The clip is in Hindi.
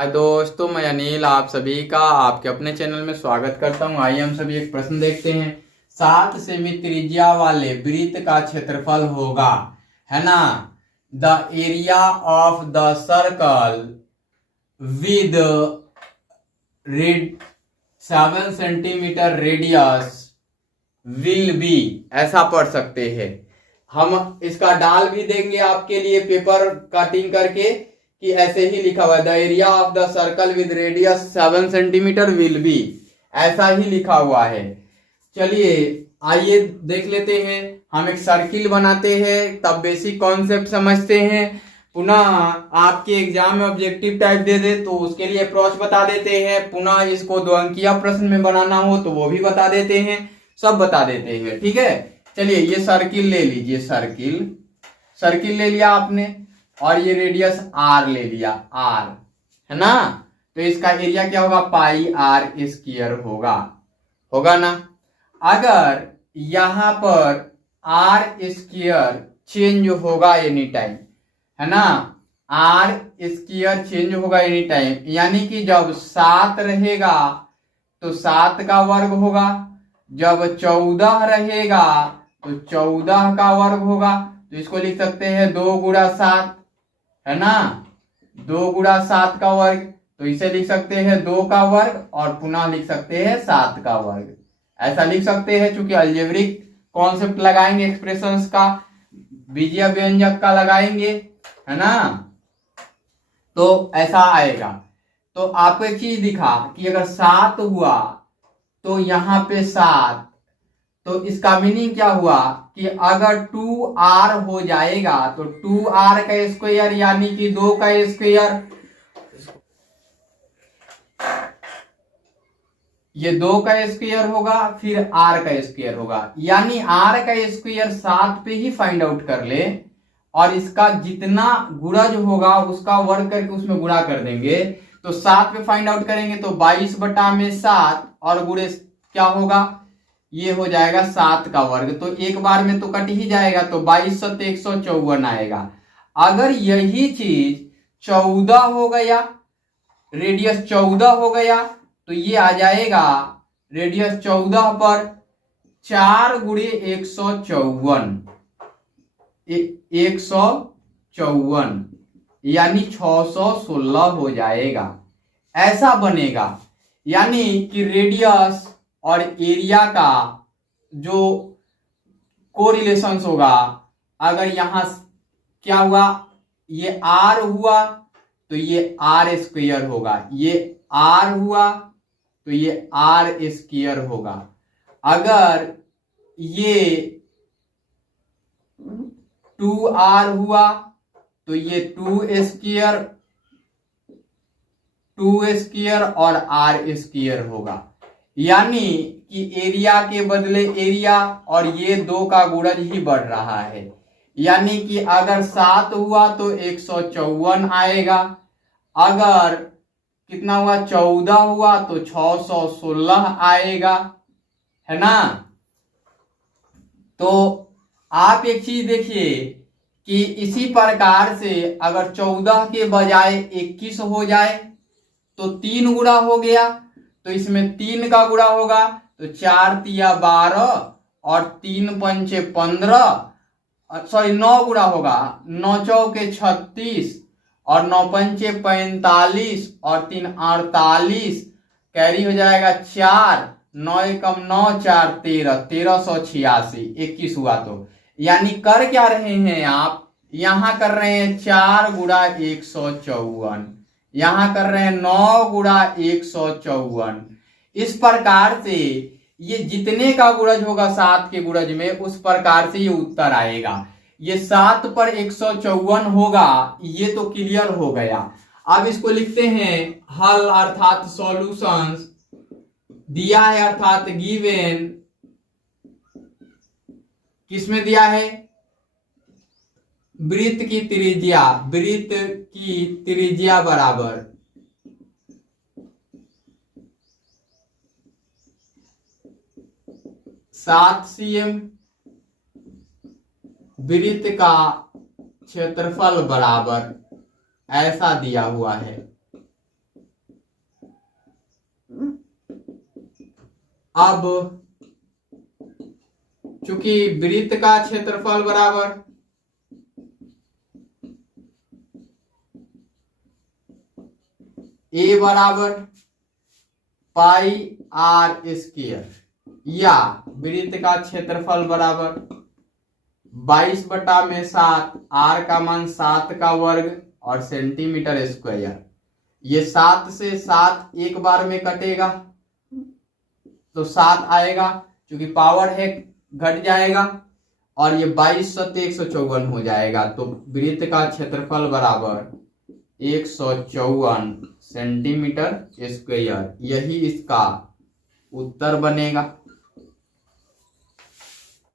हाय दोस्तों, मैं अनिल आप सभी का आपके अपने चैनल में स्वागत करता हूं। आइए हम सभी एक प्रश्न देखते हैं। 7 सेमी त्रिज्या वाले वृत्त का क्षेत्रफल होगा, है ना, the area of the circle with 7 centimetre radius will be, ऐसा पढ़ सकते हैं। हम इसका डाल भी देंगे आपके लिए पेपर कटिंग करके कि ऐसे ही लिखा हुआ है, the area of the circle with radius 7 centimetre will be, ऐसा ही लिखा हुआ है। चलिए आइए देख लेते हैं। हम एक सर्किल बनाते हैं, तब बेसिक कॉन्सेप्ट समझते हैं। पुनः आपके एग्जाम में ऑब्जेक्टिव टाइप दे दे तो उसके लिए अप्रोच बता देते हैं। पुनः इसको 2 अंकीय प्रश्न में बनाना हो तो वो भी बता देते हैं, सब बता देते हैं। ठीक है, चलिए ये सर्किल ले लीजिए। सर्किल ले लिया आपने और ये रेडियस आर ले लिया, आर, है ना। तो इसका एरिया क्या होगा, पाई आर स्क्वायर होगा ना। अगर यहां पर आर स्क्वायर चेंज होगा एनी टाइम, है ना, आर स्क्वायर चेंज होगा एनी टाइम, यानी कि जब 7 रहेगा तो 7 का वर्ग होगा, जब 14 रहेगा तो 14 का वर्ग होगा। तो इसको लिख सकते हैं 2 गुणा 7, है ना, 2 गुणा 7 का वर्ग। तो इसे लिख सकते हैं 2 का वर्ग और पुनः लिख सकते हैं 7 का वर्ग, ऐसा लिख सकते हैं। चूंकि अलजेब्रिक कॉन्सेप्ट लगाएंगे, एक्सप्रेशंस का, बीजीय व्यंजक का लगाएंगे, है ना, तो ऐसा आएगा। तो आपको एक चीज दिखा कि अगर 7 हुआ तो यहां पे 7, तो इसका मीनिंग क्या हुआ कि अगर 2r हो जाएगा तो 2r का स्क्वायर यानी कि 2 का स्क्वायर, ये 2 का स्क्वायर होगा, फिर r का स्क्वायर होगा, यानी r का स्क्वायर 7 पे ही फाइंड आउट कर ले और इसका जितना गुणज होगा उसका वर्ग करके उसमें गुणा कर देंगे। तो 7 पे फाइंड आउट करेंगे तो 22 बटा में 7 और गुणे क्या होगा, ये हो जाएगा 7 का वर्ग। तो एक बार में तो कट ही जाएगा, तो 22 सत्य 154 आएगा। अगर यही चीज 14 हो गया, रेडियस 14 हो गया, तो ये आ जाएगा रेडियस 14 पर 4 गुणे 154, 154 यानी 616 हो जाएगा, ऐसा बनेगा। यानी कि रेडियस और एरिया का जो कोरिलेशंस होगा, अगर यहां क्या हुआ, ये आर हुआ तो ये आर स्क्वायर होगा, ये आर हुआ तो ये आर स्क्वायर होगा। अगर ये 2r हुआ तो ये 2 स्क्वायर और r स्क्वायर होगा। यानी कि एरिया के बदले एरिया और ये 2 का गुणज ही बढ़ रहा है। यानी कि अगर 7 हुआ तो 154 आएगा, अगर कितना हुआ 14 हुआ तो 616 आएगा, है ना। तो आप एक चीज देखिए कि इसी प्रकार से अगर 14 के बजाय 21 हो जाए तो 3 गुणा हो गया, तो इसमें 3 का गुणा होगा, तो 4 तिया 12 और 3 पंचे 15, सॉरी 9 गुणा होगा, 9 चौके 36 और 9 पंचे 45 और 3 48, कैरी हो जाएगा 4, 9 एकम 9, 4 13, 1386, 21 हुआ। तो यानी कर क्या रहे हैं आप, यहां कर रहे हैं 4 गुणा 154, यहां कर रहे हैं 9 गुणा 154। इस प्रकार से ये जितने का गुणज होगा 7 के गुणज में, उस प्रकार से ये उत्तर आएगा। ये 7 पर 154 होगा, ये तो क्लियर हो गया। अब इसको लिखते हैं हल अर्थात सॉल्यूशंस, दिया है अर्थात गिवन, किसमें दिया है, वृत्त की त्रिज्या बराबर 7 cm, वृत्त का क्षेत्रफल बराबर, ऐसा दिया हुआ है। अब चूंकि वृत्त का क्षेत्रफल बराबर ए बराबर पाई आर स्क्वायर या वृत्त का क्षेत्रफल बराबर 22/7 आर का मान 7 का वर्ग और सेंटीमीटर स्क्वायर। ये 7 से 7 एक बार में कटेगा तो 7 आएगा, क्योंकि पावर है घट जाएगा, और ये 22 सत्ते 154 हो जाएगा। तो वृत्त का क्षेत्रफल बराबर 154 सेंटीमीटर स्क्वायर, यही इसका उत्तर बनेगा।